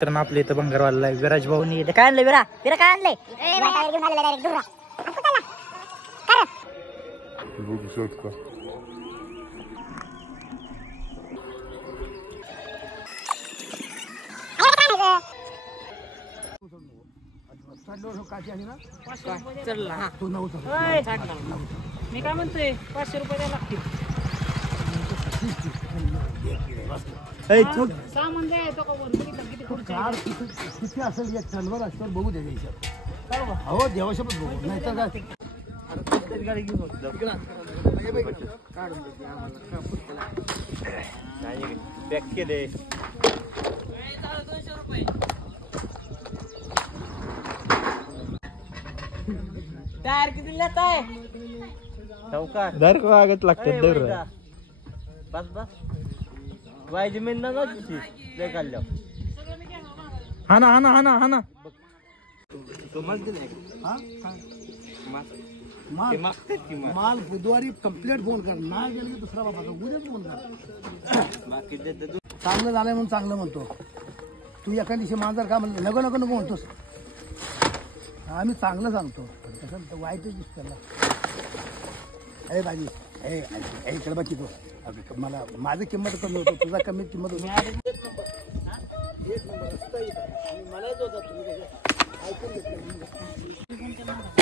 तर आपले इथं बंगारवाला विराज भाऊनी काय आणलंय विरा विरा काय आणलंय बघू शकता मी काय म्हणतोय 500 रुपये द्यायला लागतील सामान द्यायचं का वर किती किती असेल एक टनवर असतं बघू द्या हिशोब हो देवाशोबत बघू नाही तर काय पॅक केले टायर किती लेत आहे दर वागत लागतात दर बस बस वायजी मेन ना लय काढल्या हा ना हा ना हा ना हा ना माल बुधवारी कंप्लीट फोन कर ना गेले की दुसरा बाबा उद्याच फोन कर बाकी चांगलं झालंय म्हणून चांगलं म्हणतो तू एका दिवशी माझं का म्हणलं नको नको नको म्हणतोस आम्ही चांगलं सांगतो कसं वाईटच दिसतं अरे बाजी इकडे बाकी तो मला माझी किंमत कमी होतो तुझा कमी किंमत होती एक नंबर असतं मलाच होता तुम्ही ऐकून घेतलं